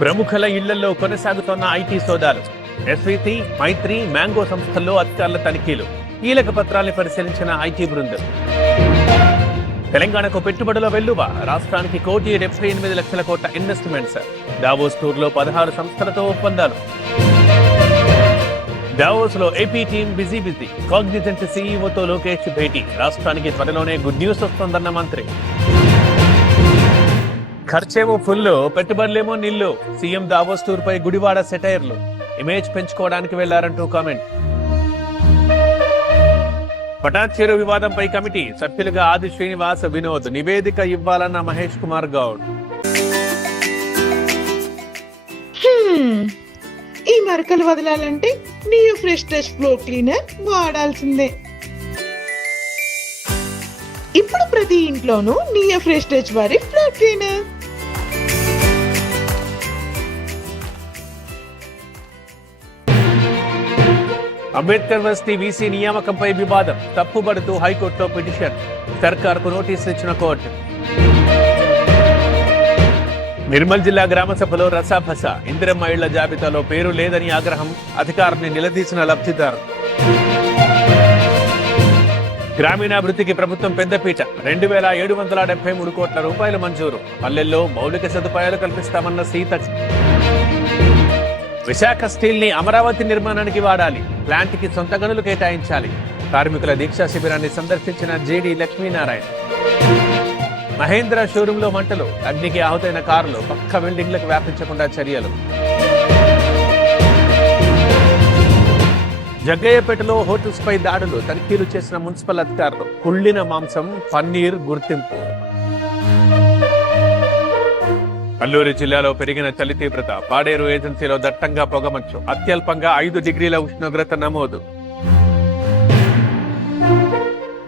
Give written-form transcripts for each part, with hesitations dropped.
ప్రముఖుల ఇళ్లలో కొనసాగుతున్న ఐటీ సోదాలు. ఎస్విటి, మైత్రి, మ్యాంగో సంస్థల్లో అధికారుల తనిఖీలు. కీలక పత్రాల్ని పరిశీలించిన ఐటీ బృందం. తెలంగాణకు పెట్టుబడుల వెల్లువ. రాష్ట్రానికి 1,78,00,000 కోట్ల ఇన్వెస్ట్మెంట్స్. దావోస్ టూర్లో 16 సంస్థలతో ఒప్పందాలు. దావోస్ లో ఏపీ టీం బిజీ. కాగ్నిజెంట్ సీఈఓతో లోకేష్ భేటీ. రాష్ట్రానికి త్వరలోనే గుడ్ న్యూస్ వస్తోందన్న మంత్రి. ఖర్చేమో ఫుల్, పెట్టుబడులేమో నిల్లు. సీఎం దావోస్ టూర్ పై గుడివాడ సెటైర్లు. ఇమేజ్ పెంచుకోవడానికి వెళ్లారంటూ కామెంట్. పటాన్చెరు వివాదంపై కమిటీ. సభ్యులుగా ఆది శ్రీనివాస్, వినోద్. నివేదిక ఇవ్వాలన్న మహేష్ కుమార్ గౌడ్. ఈ మరకలు వదలాలంటే neo fresh touch floor cleaner వాడాల్సిందే. ఇప్పుడు ప్రతి ఇంట్లోనూ నియో ఫ్రెష్ టచ్ వారి floor cleaner. Ambedkar university VC నియామకంపై వివాదం. తప్పుబడుతూ హైకోర్టులో పిటిషన్. సర్కార్కు నోటీసులు ఇచ్చిన కోర్టు. నిర్మల్ జిల్లా గ్రామ సభలో రసాభస. ఇందిరమ్మ ఇళ్ల జాబితాలో పేరు లేదని ఆగ్రహం. అధికారుల్ని నిలదీసిన లబ్ధిదారు. గ్రామీణాభివృద్ధికి ప్రభుత్వం పెద్దపీట. 2,773 కోట్ల రూపాయలు మంజూరు. పల్లెల్లో మౌలిక సదుపాయాలు కల్పిస్తామన్న సీత. విశాఖ స్టీల్ ని అమరావతి నిర్మాణానికి వాడాలి. ప్లాంట్ కి సొంత గనులు కేటాయించాలి. కార్మికుల దీక్షా శిబిరాన్ని సందర్శించిన జేడీ లక్ష్మీనారాయణ. మహేంద్ర షోరూమ్ లో మంటలు. అగ్నికి ఆహుతైన కారులు పక్క బిల్డింగ్లకు వ్యాపించకుండా చర్యలు. జగ్గయ్యపేటలో హోటల్స్ పై దాడులు. తనిఖీలు చేసిన మున్సిపల్ అధికారులు. కుళ్ళిన మాంసం, పన్నీర్ గుర్తింపు. అల్లూరు జిల్లాలో పెరిగిన చలి తీవ్రత. పాడేరు ఏజెన్సీలో దట్టంగా పొగమంచు. అత్యల్పంగా 5 డిగ్రీల ఉష్ణోగ్రత నమోదు.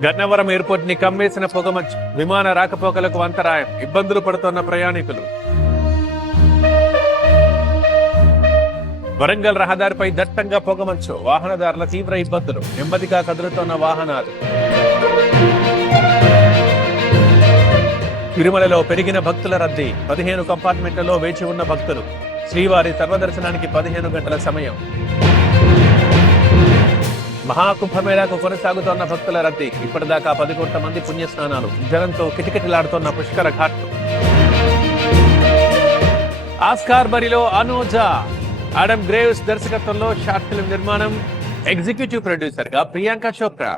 గన్నవరం ఎయిర్పోర్ట్ ని కమ్మేసిన పొగమంచు. విమాన రాకపోకలకు అంతరాయం. ఇబ్బందులు పడుతున్న ప్రయాణికులు. వరంగల్ రహదారిపై దట్టంగా పొగమంచు. వాహనదారుల తీవ్ర ఇబ్బందులు. నెమ్మదిగా కదులుతున్న వాహనాలు. తిరుమలలో పెరిగిన భక్తుల రద్దీ. 15 కంపార్ట్మెంట్లలో వేచి ఉన్న భక్తులు. శ్రీవారి సర్వదర్శనానికి 15 గంటల సమయం. మహాకుంభమేళాకు కొనసాగుతోన్న భక్తుల రద్దీ. ఇప్పటిదాకా 10 కోట్ల మంది పుణ్యస్నానాలు. జనంతో కిటకిటలాడుతోన్న పుష్కర ఘాట్. ఆస్కార్ బరిలో అనోజా. ఆడమ్ గ్రేవ్స్ దర్శకత్వంలో షార్ట్ ఫిల్మ్ నిర్మాణం. ఎగ్జిక్యూటివ్ ప్రొడ్యూసర్ గా ప్రియాంక చోప్రా.